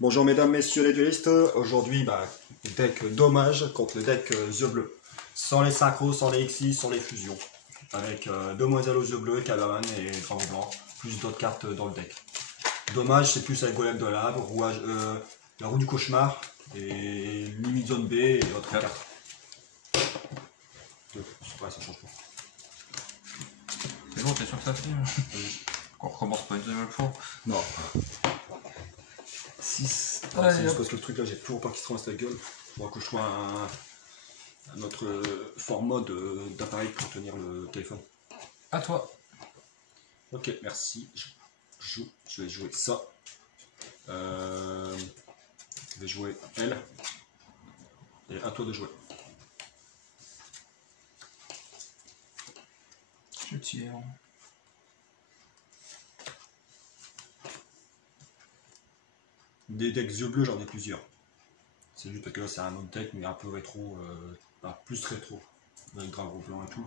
Bonjour mesdames, messieurs les duelistes. Aujourd'hui, deck dommage contre le deck yeux bleus. Sans les synchros, sans les XI, sans les fusions. Avec Demoiselle aux yeux bleus, Cabaran et Dragon Blanc, plus d'autres cartes dans le deck. Dommage, c'est plus avec Golem de l'Arbre, la roue du cauchemar, et limite zone B et autres cartes. Ouais, ça change pas. C'est bon, t'es sûr que ça finit? On recommence pas une deuxième fois. Non. 6. C'est juste parce que le truc là, j'ai toujours pas qu'il se ramasse la gueule. Faudra que je trouve un autre format d'appareil pour tenir le téléphone. À toi. Ok, merci. Je vais jouer ça. Je vais jouer elle. Et à toi de jouer. Je tire. Des decks yeux bleus, j'en ai plusieurs. C'est juste parce que là, c'est un autre deck, mais un peu rétro. Plus rétro. Avec dragon blanc et tout.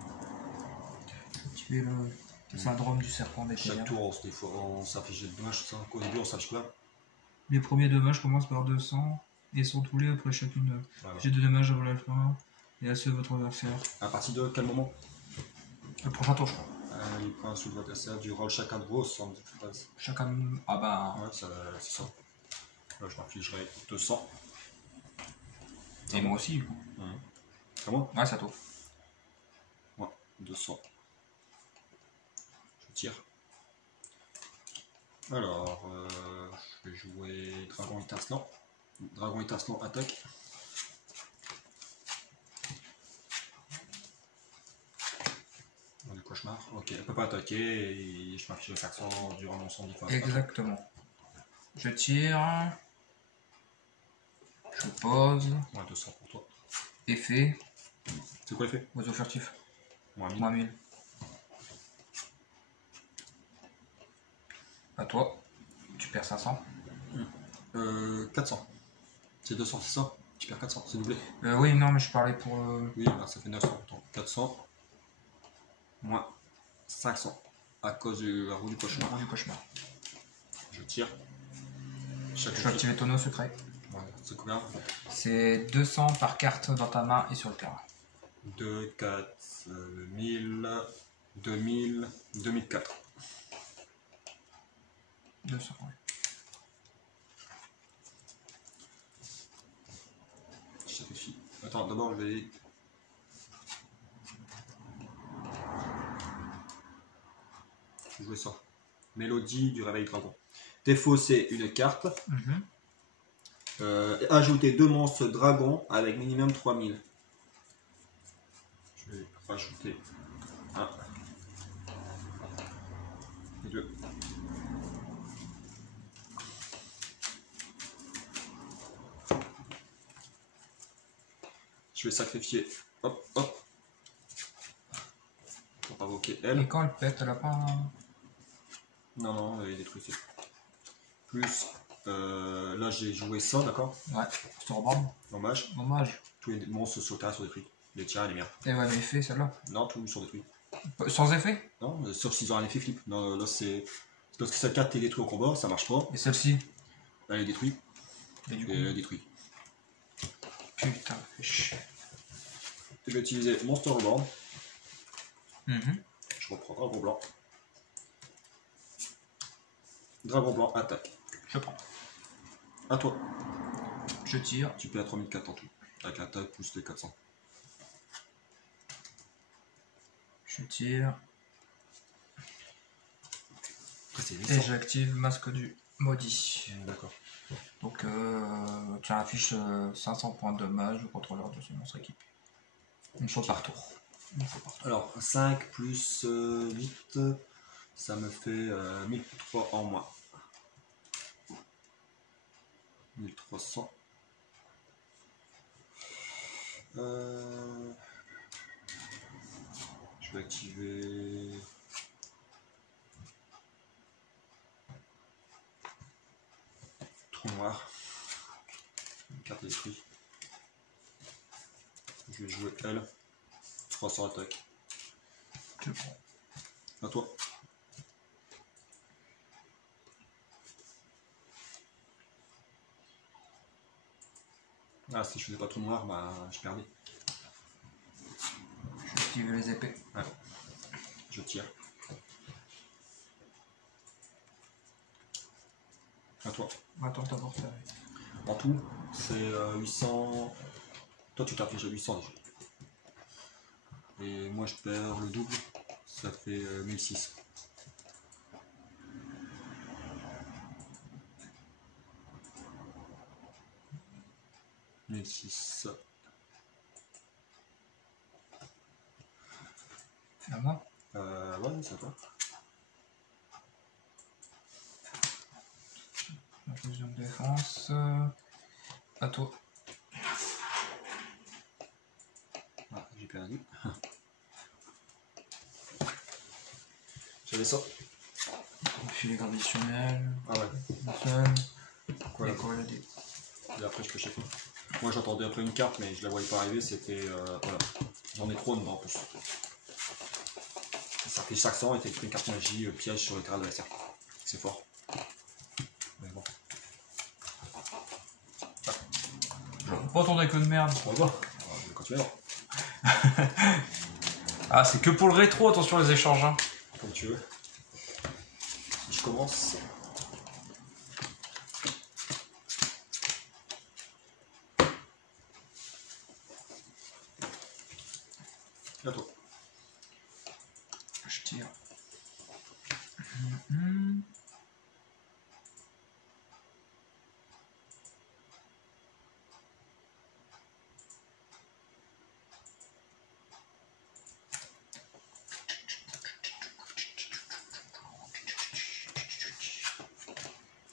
Activer le syndrome du serpent des Chaque ténèbres. tour, on s'affiche des dommages, ça. Au début, on s'affiche plein. Les premiers dommages commencent par 200 et sont tous après chacune. Voilà. J'ai 2 dommages avant la fin et à ceux de votre adversaire. À partir de quel moment? Le prochain tour, je crois. Les points sous votre adversaire du rôle chacun de vos 70 phrases. Chacun. Ah bah. Ouais, c'est ça. Là, je m'afficherai 200. Et moi aussi. C'est moi? Ouais, c'est à toi. Ouais, 200. Je tire. Alors, je vais jouer Dragon étincelant. Dragon étincelant attaque. Du cauchemar. Ok, elle peut pas attaquer et je m'affiche 500 durant mon 110 phases. Exactement. Je tire. Je pose. Ouais, 200 pour toi. Effet. C'est quoi l'effet? Oiseau furtif. Moins 1000. Moins 1000. À toi. Tu perds 500. 400. C'est 200, c'est ça? Tu perds 400, c'est doublé. Oui, non, mais je parlais pour. Oui, bah, ça fait 900. Donc 400 moins 500 à cause de la roue du cauchemar. Du cauchemar. Je tire. Je vais activer tonneau secret. Ouais, c'est combien? C'est 200 par carte dans ta main et sur le terrain. 2, 4, 1000, 2000, 2004. 200, ouais. Je sacrifie. Attends, d'abord je vais. Je vais jouer ça. Mélodie du réveil dragon. Défausser une carte. Ajouter 2 monstres dragons avec minimum 3000. Je vais rajouter 1 et 2. Je vais sacrifier. Hop, hop. Pour invoquer elle. Et quand elle pète, elle a pas un... Non, elle est détruite. Plus. Là j'ai joué ça, d'accord? Ouais, Stormborn. Dommage. Dommage. Tous les monstres sur le terrain sont détruits. Les tiens et les miens. Et ouais, mais effet, celle-là. Non, tous sont détruits. Sans effet? Non, sauf s'ils ont un effet flip. Non, là c'est parce que cette carte est détruite au combat, ça marche pas. Et celle-ci? Elle est détruite. Et du coup. Et elle est détruite. Putain, fait chier. Je vais utiliser Monster Reborn. Je reprends Dragon Blanc. Dragon Blanc, attaque. Je prends. À toi. Je tire. Tu paies à 3004 en tout. Avec l'attaque plus les 400. Je tire. Après, Et j'active masque du maudit. D'accord. Donc tu affiches 500 points de dommage au contrôleur de ce monstre équipé. Une fois par tour. Alors, 5 plus 8, ça me fait 1003 en moins. 1300. Je vais activer... Trou noir. Une carte d'esprit. Je vais jouer elle. 300 attaque. Je prends. À toi. Ah, si je faisais pas tout noir, bah je perdais. Je vais activer les épées. Ouais. Je tire. À toi. Attends, d'abord, ça. En tout, c'est 800. Toi, tu t'affiches à 800 déjà. Et moi, je perds le double. Ça fait 1006. 1006. C'est à moi. Ouais, ça va. La fusion de défense. À toi. Ah, j'ai perdu. J'avais ça. Filet gravitationnel. Ah ouais. Un seul. Quoi, Et là corrélé. Et après, je peux checker. Moi, j'entendais après une carte, mais je la voyais pas arriver. C'était. Voilà. J'en ai trop dedans en plus. Ça fait chaque 100 et t'as écrit une carte magie piège sur le terrain de la serre. C'est fort. Mais bon. Pas ton déco de merde. On va voir. Quand tu vas voir. Ah, c'est que pour le rétro, attention les échanges. Hein. Comme tu veux. Je commence. À toi. Je tire.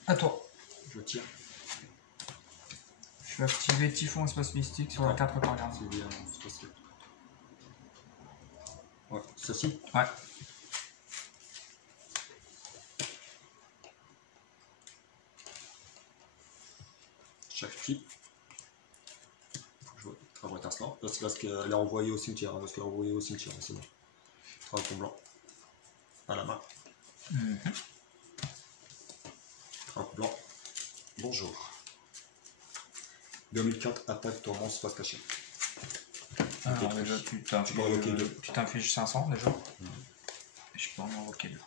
À toi. Je tire. Je vais activer Typhon Espace Mystique sur la carte que tu regardes. C'est bien, c'est possible. Ouais, ceci. Ouais. Chaque fille. Je vois. Travail étincelant. Là, c'est parce qu'elle est envoyée au cimetière. Parce qu'elle est envoyée au cimetière, c'est bon. Travail pour blanc. À la main. Travail pour blanc. Bonjour. 2004, attaque, tourment, espace caché. Alors déjà, tu peux en invoquer deux. tu t'infliges 500 déjà. Et je peux en invoquer 2.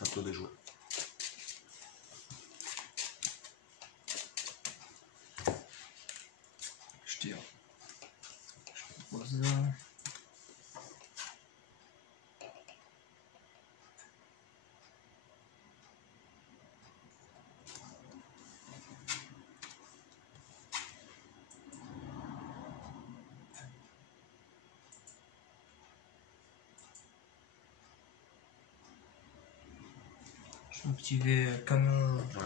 Un tour des jouets. Je tire. Je propose. Je vais activer canon. Ouais.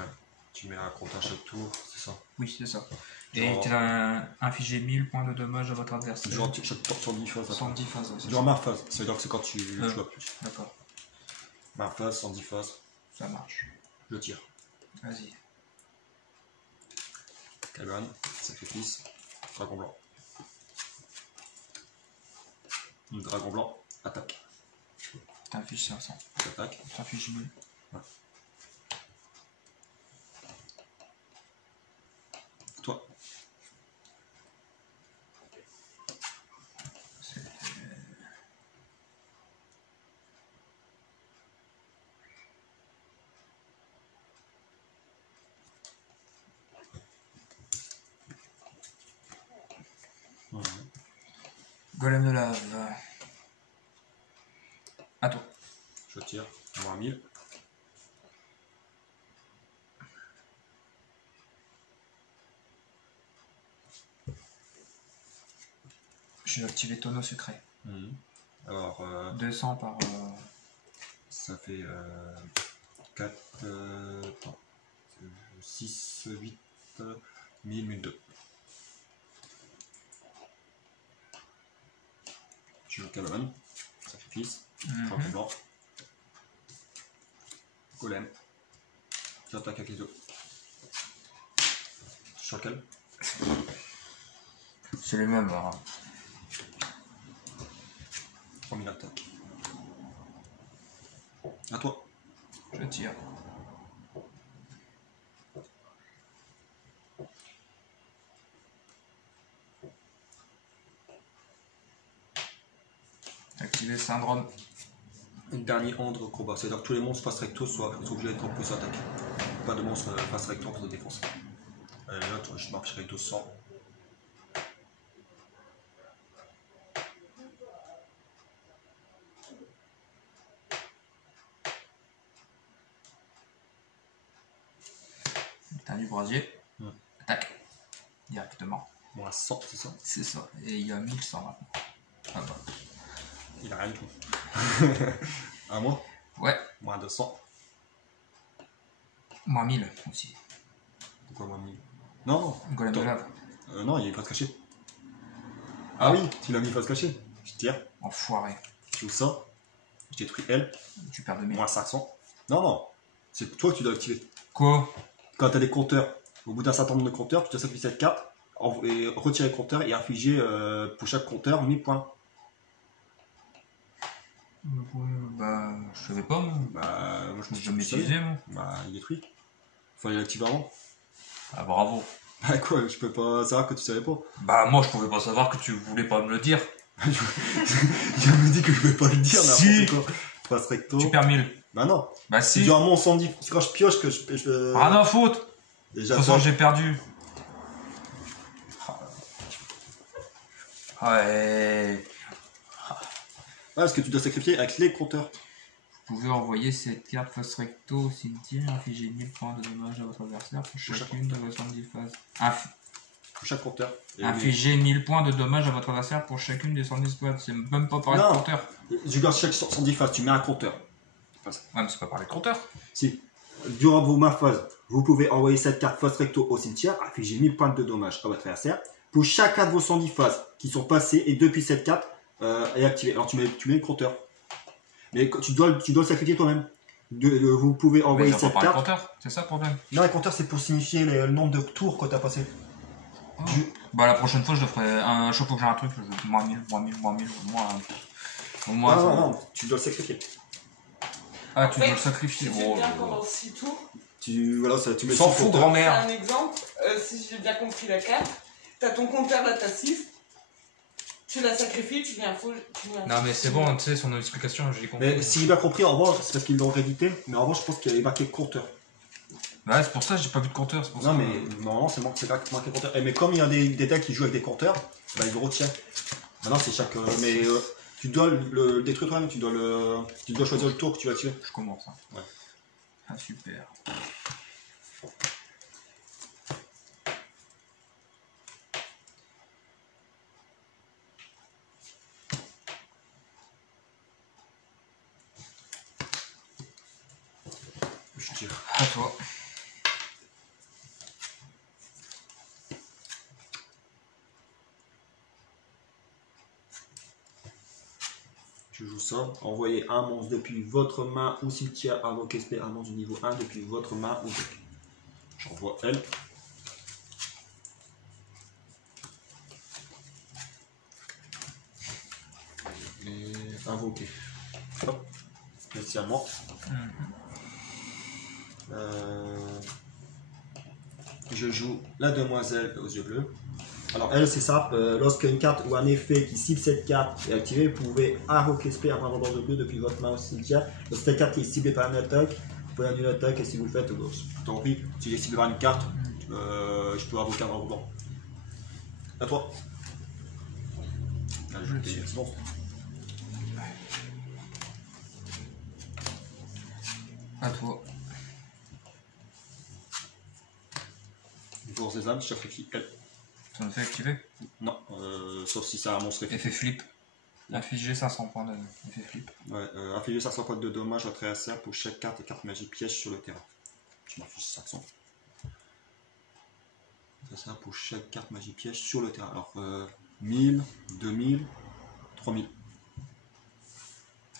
Tu mets un compte à chaque tour, c'est ça. Oui, c'est ça. Genre- Et tu as infligé 1000 points de dommage à votre adversaire. Genre chaque tour sur 10 phases. 110 phases. Ouais, c'est Genre ça. ma phase. Ça veut dire que c'est quand tu joues plus. D'accord, Ma phase, 110 phases. ça marche. Je tire. Vas-y. Cabane, sacrifice, dragon blanc. Dragon blanc, attaque. T'infliges 500. Attaque. T'infliges 1000. Ouais. Toi. Golem de lave. À toi. Je tire. Moins 1000. Je vais activer tonneau secret. Alors, 200 par. ça fait 4, 6, 8, 1000, 1002. Je joue cabane, sacrifice, dragon blanc, golem. J'attaque avec les deux. Sur lequel? C'est les mêmes. Hein. 3000 attaques. À toi. Je tire. Activer syndrome. Dernier ordre combat. C'est-à-dire que tous les monstres face recto sont obligés d'être en plus attaque. Pas de monstres face recto en plus de défense. Allez, là, je marche recto 100. T'as du brasier. Hmm. Attaque. Directement. Moins 100, c'est ça? C'est ça. Et il y a 1100 maintenant. Ah bah. Il a rien du tout. À moi? Ouais. Moins 200. Moins 1000 aussi. Pourquoi moins 1000? Non, Golem de lave. non, il est face cachée. Ah oui, tu l'as mis face cachée. Je tire. Enfoiré. Je joue ça. Je détruis elle. Tu perds 2000. Moins 500. Non, non. C'est toi que tu dois activer. Quoi? Quand tu as des compteurs, au bout d'un certain nombre de compteurs, tu dois sacrifier cette carte, et retirer le compteur et infliger pour chaque compteur 1000 points. Bah, je savais pas, moi. Bah, moi je me J'ai suis jamais utilisé, moi. Bah, il détruit. Fallait l'activer avant. Ah, bravo. Bah, quoi, je peux pas savoir que tu savais pas. Bah, moi, je pouvais pas savoir que tu voulais pas me le dire. Je me dis que je vais pas le dire, Si. n'importe quoi. Face recto. Tu perds 1000. Bah, non. Bah, C'est si. du mon 110. C'est quand je pioche que je. Rien à foutre. De Déjà, toute façon, j'ai perdu. Ouais. Ouais, parce que tu dois sacrifier avec les compteurs. Vous pouvez envoyer cette carte face recto au cimetière, infliger 1000 points de dommage à votre adversaire pour chacune de vos 70 phases. Pour chaque compteur. Et Infliger 1000 points de dommage à votre adversaire pour chacune des 110 phases. C'est même pas par les Non. compteurs. Je garde chaque 110 phases, tu mets un compteur. Ouais, mais c'est pas par les compteurs. Si, durant vos mains phases, vous pouvez envoyer cette carte face recto au cimetière, infliger 1000 points de dommage à votre adversaire. Pour chacun de vos 110 phases qui sont passées et depuis cette carte est activée. Alors tu mets le compteur. Mais tu dois le sacrifier toi-même. Vous pouvez envoyer Mais cette pas par les carte. compteurs, c'est ça le problème. Non, les compteurs c'est pour signifier le nombre de tours que tu as passé. Oh. Bah la prochaine fois je le ferai. À chaque fois que j'ai un truc, je fais moins 1000, moins 1000, moins 1000, au moins. Non, tu dois le sacrifier. Ah, tu dois le sacrifier. Si j'ai bien pendant 6 tours. Tu mets S'en six fout, compteurs. grand-mère. Un exemple, si j'ai bien compris la carte, t'as ton compteur là, t'as 6. Tu la sacrifies, tu viens fou. Non mais c'est bon, tu sais, son explication, j'ai compris. Mais si j'ai bien compris, en revanche, c'est parce qu'ils l'ont réédité. Mais en revanche, je pense qu'il y avait marqué compteur. Ouais, c'est pour ça que j'ai pas vu de compteur, c'est pour ça. Non, mais normalement, c'est marqué compteur. Mais comme il y a des decks qui jouent avec des compteurs, bah, ils le retiennent. Maintenant, c'est chaque. Mais tu dois le détruire toi-même, tu dois choisir le tour que tu vas tirer. Je commence. Hein. Ouais. Ah, super. Je tire. À toi. Je joue ça. Envoyez un monstre depuis votre main au cimetière avant qu'espère un monstre du niveau 1 depuis votre main au deck. J'envoie elle. Et invoquer. Hop. Spécialement. Je joue la demoiselle aux yeux bleus. Alors elle c'est ça, lorsqu'une carte ou un effet qui cible cette carte est activé, vous pouvez invoquer l'esprit avant un de bleu depuis votre main au cimetière. Lorsque cette carte est ciblée par une attaque, vous pouvez annuler l'attaque et si vous le faites, tant pis, si j'ai ciblé par une carte, je peux invoquer un rebond. À toi. Là, je vais te bon. À toi. Pour ces âmes, je sacrifie elle. Ton effet activé. Non, sauf si c'est un monstre effet. Effet flip. Infliger 500 points d'effet flip. Ouais, infliger 500 points de dommages à votre adversaire pour chaque carte et carte magie piège sur le terrain. Tu m'infliges 500. Ça pour chaque carte magie piège sur le terrain. Alors, 1000, 2000, 3000.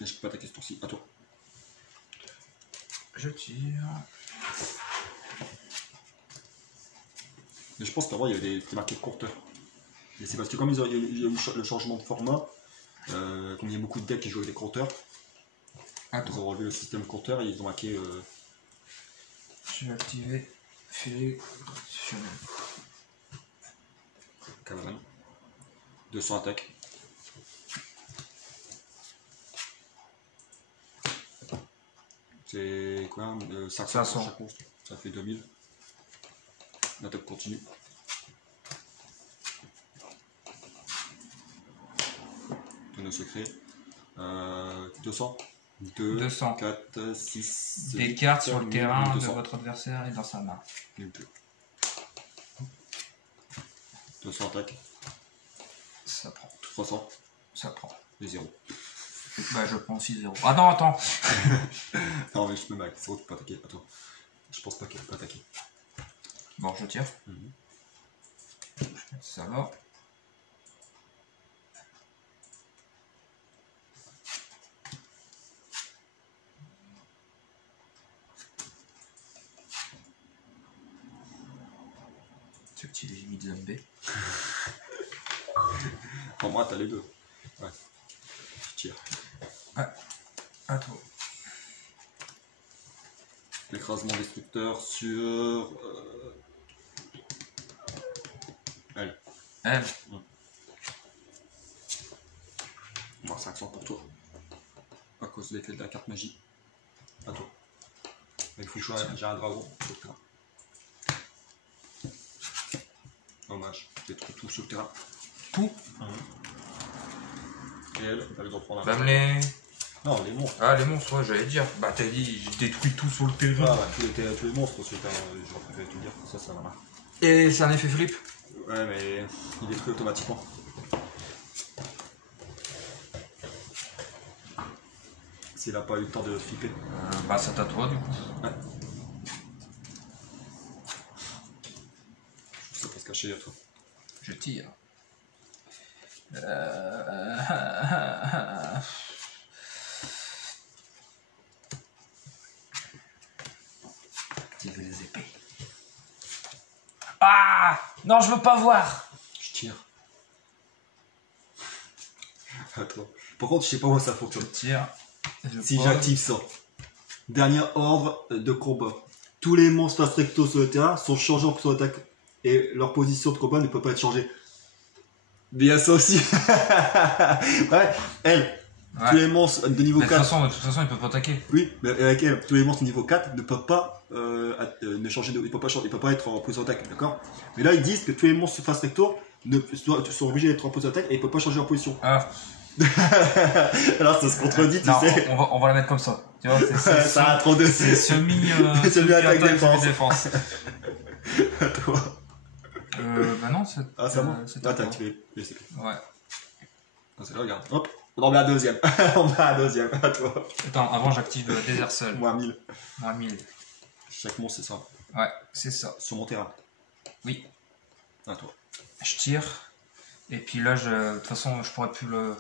Et je peux pas attaquer ce tour-ci. À toi. Je tire. Mais je pense qu'avant il y avait des marqués compteurs. Et c'est parce que comme il y a eu le changement de format, comme il y a beaucoup de decks qui jouent avec des compteurs, Attends. Ils ont relevé le système compteur et ils ont marqué Je vais activer filet traditionnel. Cameron. 200 attaques. C'est quoi 500 500. chaque monstre. Ça fait 2000. L'attaque continue. Tonneau secret. 200. 200. 4, 6. Des cartes sur le terrain de 200. votre adversaire et dans sa main. 200 attaques. Ça prend. 300. Ça prend. Et 0. Bah je prends 6-0. Ah non, attends. Non mais je peux mal. C'est vrai que tu peux attaquer. Attends. Je pense pas qu'elle peut attaquer. Bon, je tire. Mhm. Ça va. Ce petit limite zombie. Pour moi t'as les deux. Ouais. Je tire. À toi. L'écrasement destructeur sur... elle. Elle. Bon, 500 pour toi. À cause de l'effet de la carte magie. À toi. Il faut choisir, j'ai un dragon. Sur le terrain. Dommage, j'ai tout sur le terrain. Tout. Et elle va les en prendre un. Va me les... Non, les monstres. Ah, les monstres, ouais, j'allais dire. Bah, t'as dit, j'ai détruit tout sur le terrain. Ah, ouais, tous les monstres aussi, j'aurais préféré te dire. Ça va. Et c'est un effet flip. Ouais, mais il détruit automatiquement. S'il n'a pas eu le temps de flipper. Bah, c'est à toi, du coup. Ouais. Ça peut se cacher à toi. Je tire. Activer les épées. Ah non, je veux pas voir. Je tire. À toi. Par contre, je sais pas comment ça fonctionne. Je tire. Si j'active ça. Dernier ordre de combat. Tous les monstres face recto sur le terrain sont changés en position d'attaque et leur position de combat ne peut pas être changée. Mais il y a ça aussi. Ouais, elle. Ouais. Tous les monstres de niveau Mais 4. de toute façon, ils peuvent pas attaquer. Oui, mais avec elle, tous les monstres de niveau 4 ne peuvent pas ne changer de. Ils peuvent pas être en position d'attaque, d'accord? Mais là, ils disent que tous les monstres face recto sont obligés d'être en position d'attaque et ils peuvent pas changer en position. Ah. Alors ça se contredit, tu Non, sais. on va la mettre comme ça. Tu vois, Ça a trop de. c'est semi attaque défense. Toi. Bah non, c'est. Ah, c'est bon. c'est Ah, à t'as toi. activé. Oui, c'est clair. Ouais. Ah, c'est là, regarde. Hop, on en met un deuxième. On met un deuxième. À toi. Attends, avant j'active Desert Seul. Moins 1000. Moins 1000. Chaque monstre, c'est ça. Ouais, c'est ça. Sur mon terrain. Oui. À toi. Je tire. Et puis là, de toute façon, je pourrais plus le.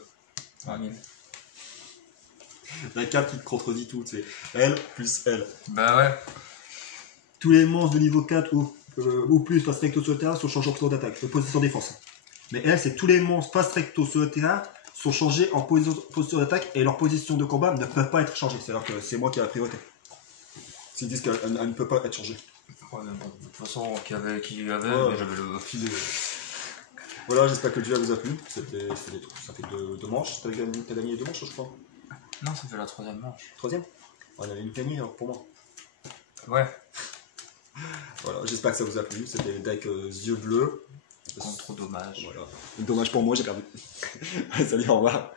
Moins 1000. La carte qui te contredit tout, c'est elle plus elle. Bah ouais. Tous les monstres de niveau 4 ou plus face recto sur le terrain sont changés en position d'attaque, de position défense. Mais elle, c'est tous les monstres face recto sur le terrain sont changés en position d'attaque et leur position de combat ne peuvent pas être changées. C'est-à-dire que c'est moi qui ai la priorité. S'ils disent qu'elle ne peut pas être changée. Ouais, mais bon, de toute façon, qui y avait, Ouais. mais j'avais le filet. Voilà, j'espère que le jeu vous a plu. Ça fait deux manches. T'as gagné 2 manches, je crois. Non, ça fait la 3e manche. 3e. On avait une gagnée alors, pour moi. Ouais. Voilà, j'espère que ça vous a plu. C'était le deck yeux bleus. Contre dommage. Voilà. Dommage pour moi, j'ai perdu. Salut, au revoir.